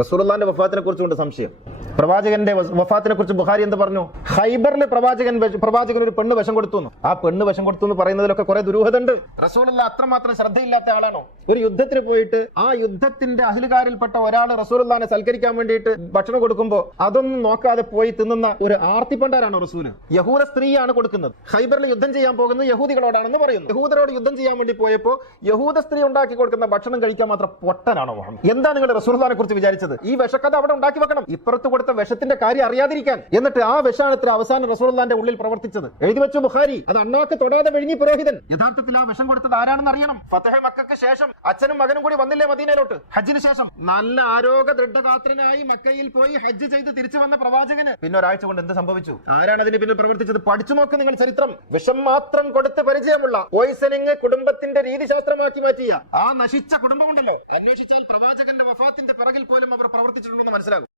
റസൂലുള്ളാഹിന്റെ വഫാത്തിനെ കുറിച്ചുകൊണ്ട് സംശയം. പ്രവാചകന്റെ വഫാത്തിനെ കുറിച്ച് ബുഖാരി എന്ത് പറഞ്ഞു? ഖൈബറിൽ പ്രവാചകൻ ഒരു പെണ്ണ് വിഷം കൊടുത്തു. ആ പെണ്ണ് വിഷം കൊടുത്തു എന്ന് പറയുന്നതിലൊക്കെ കുറെ ദുരൂഹത ഉണ്ട്. റസൂലുള്ളാഹി അത്രമാത്രം ശ്രദ്ധയില്ലാത്ത ആളാണോ? ഒരു യുദ്ധത്തിന് പോയിട്ട് ആ യുദ്ധത്തിന്റെ അഹ്ലുകാരിൽപ്പെട്ട ഒരാൾ റസൂലുള്ളാഹിനെ സൽക്കരിക്കാൻ വേണ്ടിയിട്ട് ഭക്ഷണം കൊടുക്കുമ്പോൾ അതൊന്നും നോക്കാതെ പോയി തിന്നുന്ന ഒരു ആർത്തിപ്പണ്ടാരാണോ റസൂല്? യഹൂദ സ്ത്രീയാണ് കൊടുക്കുന്നത്. ഖൈബറിൽ യുദ്ധം ചെയ്യാൻ പോകുന്നത് യഹൂദികളോടാണെന്ന് പറയുന്നു. യഹൂദരോട് യുദ്ധം ചെയ്യാൻ വേണ്ടി പോയപ്പോൾ യഹൂദ സ്ത്രീ ഉണ്ടാക്കി കൊടുക്കുന്ന ഭക്ഷണം കഴിക്കാൻ മാത്രം പൊട്ടനാണോ മുഹമ്മദ്? എന്താ നിങ്ങൾ റസൂലുള്ളാഹിനെ കുറിച്ച് വിചാരിച്ചത്? ഈ വിഷക്കഥ അവിടെ ഉണ്ടാക്കി വെക്കണം, ഇപ്പുറത്ത് കൊടുത്ത വിഷത്തിന്റെ കാര്യം അറിയാതിരിക്കാൻ. എന്നിട്ട് ആ വിഷാണത്തിൽ അവസാനം റസൂലുള്ളാഹിന്റെ ഉള്ളിൽ പ്രവർത്തിച്ചത് എഴുതി വെച്ചു ബുഖാരി. അത് അണ്ണാക്ക് തൊടാതെ വിഴുങ്ങി പുരോഹിതൻ. യഥാർത്ഥത്തിൽ ആ വിഷം കൊടുത്തത് ആരാണെന്ന് അറിയണം. ഫതഹ് മക്കയ്ക്ക് ശേഷം അച്ഛനും മകനും കൂടി വന്നില്ലേ മദീനയിലോട്ട് ഹജ്ജിന് ശേഷം? നല്ല ആരോഗ്യ ദൃഢഗാത്രനായി മക്കയിൽ പോയി ഹജ്ജ് ചെയ്ത് തിരിച്ചു വന്ന പ്രവാചകന് പിന്നെ ഒരാഴ്ച കൊണ്ട് എന്ത് സംഭവിച്ചു? ആരാണ് അതിന് പിന്നിൽ പ്രവർത്തിച്ചത്? പഠിച്ചു നോക്ക് നിങ്ങൾ ചരിത്രം. വിഷം മാത്രം കൊടുത്ത് പരിചയമുള്ള പോയിസണിങ് കുടുംബത്തിന്റെ രീതിശാസ്ത്രമാക്കി മാറ്റിയ ആ നശിച്ച കുടുംബമുണ്ടല്ലോ, അന്വേഷിച്ചാൽ പ്രവാചകന്റെ വഫാത്തിന്റെ പിറകിൽ പോലും അവർ പ്രവർത്തിച്ചിട്ടുണ്ടെന്ന് മനസ്സിലാകും.